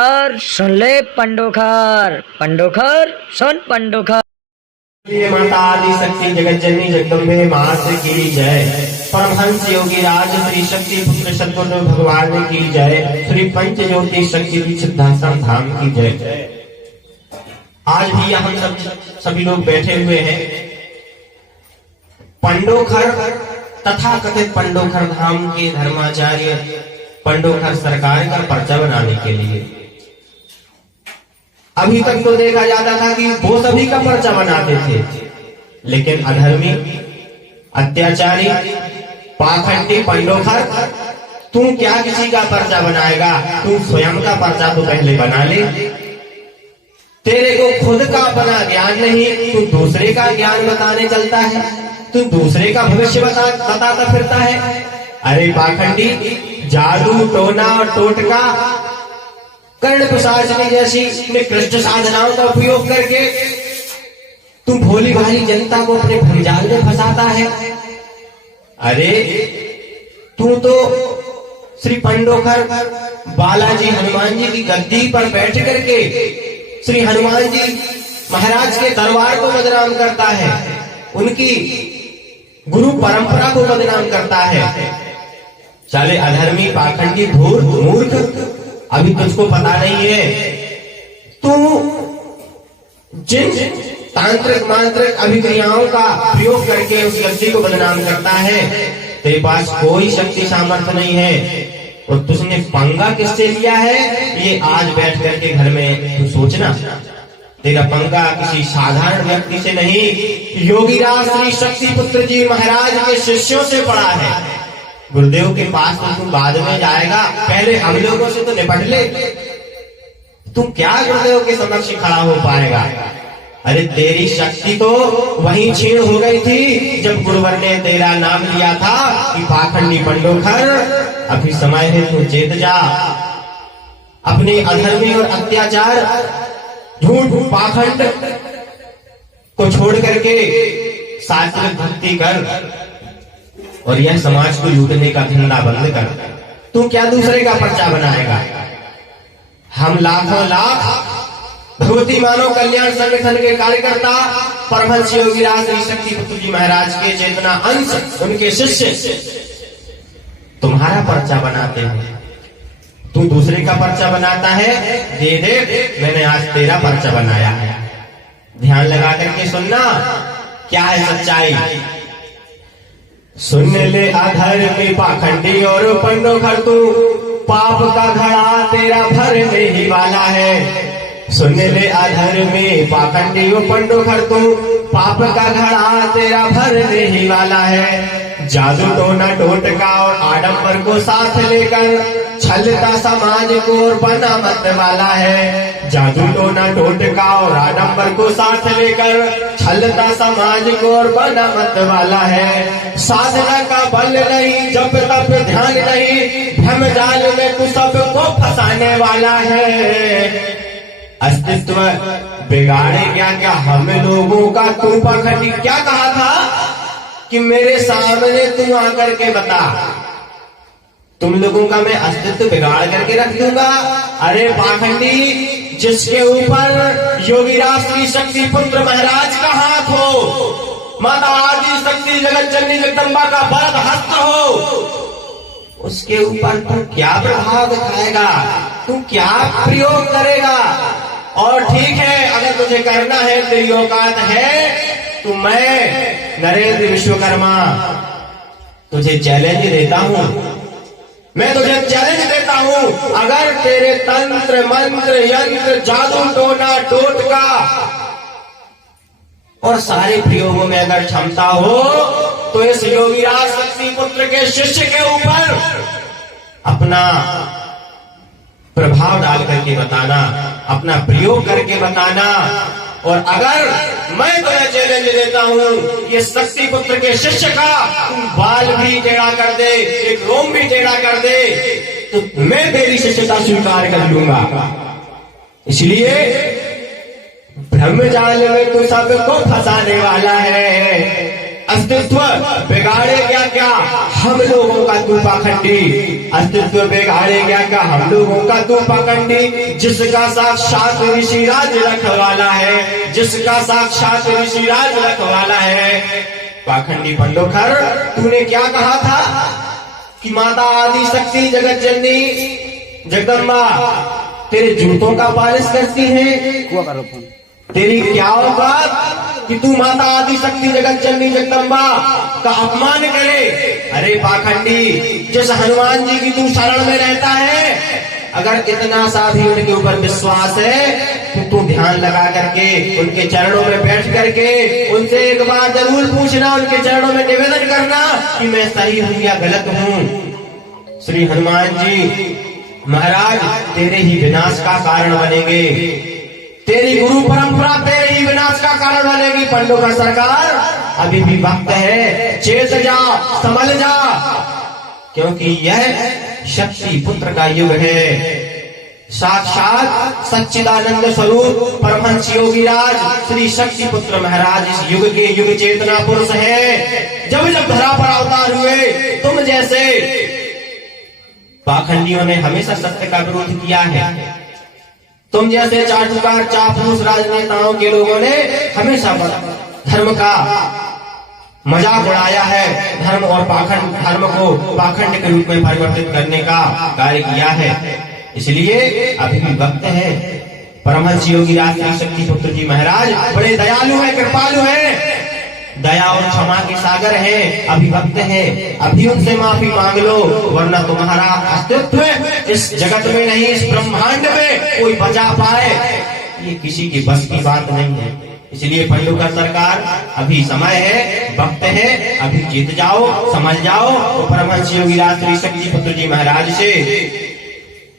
और सुन ले पंडोखर, पंडोखर सुन पंडोखर। माता आदि शक्ति जगत जननी जगदम्बे मात्र की जय। परमहंस योगी राज श्री शक्ति पुत्र सद्गुरु भगवान की जय। श्री पंच ज्योति शक्ति सिद्धाश्रम धाम की जय। आज भी हम सभी लोग बैठे हुए हैं पंडोखर तथा कथित पंडोखर धाम के धर्माचार्य पंडोखर सरकार का पर्चा बनाने के लिए। अभी तक तो देखा जाता था कि वो सभी का पर्चा बनाते थे, लेकिन अधर्मी, अत्याचारी, पाखंडी पंडोखर, तू क्या किसी का पर्चा बनाएगा? तू स्वयं का पर्चा तो पहले बना ले। तेरे को खुद का अपना ज्ञान नहीं, तू दूसरे का ज्ञान बताने चलता है, तू दूसरे का भविष्य बताता फिरता है। अरे पाखंडी, जादू टोना और टोटका, कर्ण पिशाचनी जैसी निकृष्ट साधनाओं का उपयोग करके तू भोली भाली जनता को अपने भंजाल में फंसाता है। अरे तू तो श्री पंडोखर बालाजी हनुमान जी की गद्दी पर बैठ करके श्री हनुमान जी महाराज के दरबार को बदनाम करता है, उनकी गुरु परंपरा को बदनाम करता है। चले अधर्मी, पाखंडी, धूर्त, मूर्ख, अभी तुझको पता नहीं है। तू जिन तांत्रिक मांत्रिक अभिक्रियाओं का प्रयोग करके उस व्यक्ति को बदनाम करता है, तेरे पास कोई शक्ति सामर्थ्य नहीं है। और तुझने पंगा किससे लिया है, ये आज बैठ करके घर में तू सोचना। तेरा पंगा किसी साधारण व्यक्ति से नहीं, योगीराज श्री शक्ति पुत्र जी महाराज के शिष्यों से पड़ा है। गुरुदेव के पास तो तू बाद में जाएगा, पहले हम लोगों से तो निपट ले। तू क्या गुरुदेव के समक्ष खड़ा हो पाएगा? अरे तेरी शक्ति तो वहीं छीन हो गई थी जब गुरुवर ने तेरा नाम लिया था कि पाखंडी पंडोखर, अभी समय है तू चेत जा। अपने अधर्मी और अत्याचार, झूठ, पाखंड को छोड़ करके सात्विक भक्ति कर और यह समाज को लूटने का धंधा बंद कर। तू क्या दूसरे का पर्चा बनाएगा? हम लाखों लाख भगवती मानव कल्याण संगठन के कार्यकर्ता परमहंस योगीराज श्री शक्ति पुत्र जी महाराज के चेतना अंश, उनके शिष्य तुम्हारा पर्चा बनाते हैं। तू दूसरे का पर्चा बनाता है, दे दे, मैंने आज तेरा पर्चा बनाया है। ध्यान लगा करके सुनना, क्या है सच्चाई। सुन ले अधर्मी, पाखंडी और पंडोखर, तू पाप का घड़ा तेरा भरने ही वाला है। सुन ले अधर्मी, पाखंडी और पंडोखर, तू पाप का घड़ा तेरा भरने ही वाला है। जादू टोना टोटका और आडंबर को साथ लेकर छलता समाज को और बना मत वाला है। जादू टोना टोटका और आडंबर को साथ लेकर छलता समाज को और बना मत वाला है। साधना का बल नहीं, जब तब ध्यान नहीं, भ्रम जाल में तू सबको फंसाने वाला है। अस्तित्व बिगाड़े क्या क्या हम लोगों का? तू पाखंडी क्या कहा था कि मेरे सामने तू आकर के बता, तुम लोगों का मैं अस्तित्व बिगाड़ करके रख दूंगा। अरे पाखंडी, जिसके ऊपर योगीराज श्री शक्ति पुत्र महाराज का हाथ हो, माता आदि शक्ति जगत जननी जगदम्बा का वरद हस्त हो, उसके ऊपर तू क्या प्रभाव दिखाएगा? तू क्या प्रयोग करेगा? और ठीक है, अगर तुझे करना है, तेरी औकात है, तो मैं नरेंद्र विश्वकर्मा तुझे चैलेंज देता हूं। मैं तुझे चैलेंज देता हूं, अगर तेरे तंत्र मंत्र यंत्र जादू टोना टोटका और सारे प्रयोगों में अगर क्षमता हो, तो इस योगीराज शक्ति पुत्र के शिष्य के ऊपर अपना प्रभाव डाल करके बताना, अपना प्रयोग करके बताना। और अगर मैं तुम्हें चैलेंज देता हूं, ये शक्ति पुत्र के शिष्य का तुम बाल भी टेढ़ा कर दे, एक रोम भी टेढ़ा कर दे, तो मैं तेरी शिष्यता स्वीकार कर लूंगा। इसलिए ब्रह्मजाल में तू सबको फंसाने वाला है। अस्तित्व बिगाड़ेगा क्या हम लोगों का तू पाखंडी, अस्तित्व बिगाड़ेगा क्या हम लोगों का तू पाखंडी, जिसका साक्षात ऋषिराज रखवाला है, जिसका साक्षात ऋषिराज रखवाला है। पाखंडी पंडोखर, तूने क्या कहा था कि माता आदि शक्ति जगत जननी जगदम्बा तेरे जूतों का पालिश करती है। तेरी क्या औकात कि तू माता आदि शक्ति जगत जननी जगदम्बा का अपमान करे। अरे पाखंडी, जिस हनुमान जी की तू शरण में रहता है, अगर इतना सा भी उनके ऊपर विश्वास है तो तू ध्यान लगा करके उनके चरणों में बैठ करके उनसे एक बार जरूर पूछना, उनके चरणों में निवेदन करना कि मैं सही हूं या गलत हूं। श्री हनुमान जी महाराज तेरे ही विनाश का कारण बनेंगे, तेरी गुरु परंपरा तेरे ही विनाश का कारण बनेगी। पंडोखर सरकार, अभी भी वक्त है, चेत जा, संभल जा, क्योंकि यह शक्ति पुत्र का युग है। साक्षात सच्चिदानंद स्वरूप परमहंस योगीराज श्री शक्ति पुत्र महाराज इस युग के युग चेतना पुरुष है। जब जब धरा पर अवतार हुए, तुम जैसे पाखंडियों ने हमेशा सत्य का विरोध किया है, तुम जैसे चाटुकार चापलूस राजनेताओं के लोगों ने हमेशा धर्म का मजाक उड़ाया है, धर्म और पाखंड, धर्म को पाखंड के रूप में परिवर्तित करने का कार्य किया है। इसलिए अभी भी वक्त है। परमहंस योगीराज श्री शक्ति पुत्र जी महाराज बड़े दयालु है, कृपालु है, दया और क्षमा के सागर है। अभी वक्त है, अभी उनसे माफी मांग लो, वरना तुम्हारा अस्तित्व इस जगत में नहीं, इस ब्रह्मांड में कोई बचा पाए ये किसी की बस की बात नहीं है। इसलिए पंडोखर सरकार, अभी समय है, वक्त है, अभी जीत जाओ, समझ जाओ। तो परमहंस योगीराज श्री शक्ति पुत्र जी महाराज से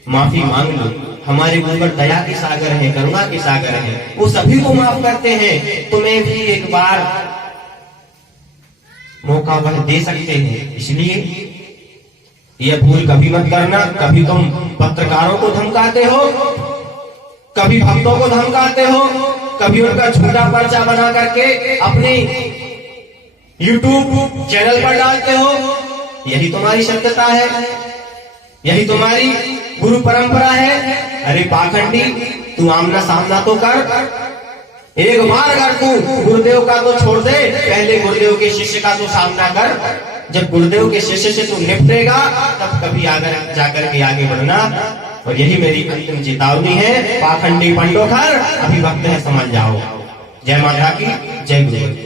माफी मांग लो। हमारे ऊपर दया के सागर है, करुणा के सागर है, वो सभी को माफ करते हैं। तुम्हें भी एक बार मौका वह दे सकते हैं। इसलिए यह भूल कभी मत करना। कभी तुम पत्रकारों को धमकाते हो, कभी भक्तों को धमकाते हो, कभी उनका झूठा पर्चा बना करके अपने YouTube चैनल पर डालते हो। यही तुम्हारी सत्यता है, यही तुम्हारी गुरु परंपरा है। अरे पाखंडी, तू आमना सामना तो कर। एक बार अगर तू गुरुदेव का तो छोड़ दे, पहले गुरुदेव के शिष्य का तो सामना कर। जब गुरुदेव के शिष्य से तू निपटेगा, तब कभी आगे जाकर के आगे बढ़ना। और यही मेरी अंतिम चेतावनी है। पाखंडी पंडोखर, अभी वक्त है, समझ जाओ। जय माता की, जय गुरु।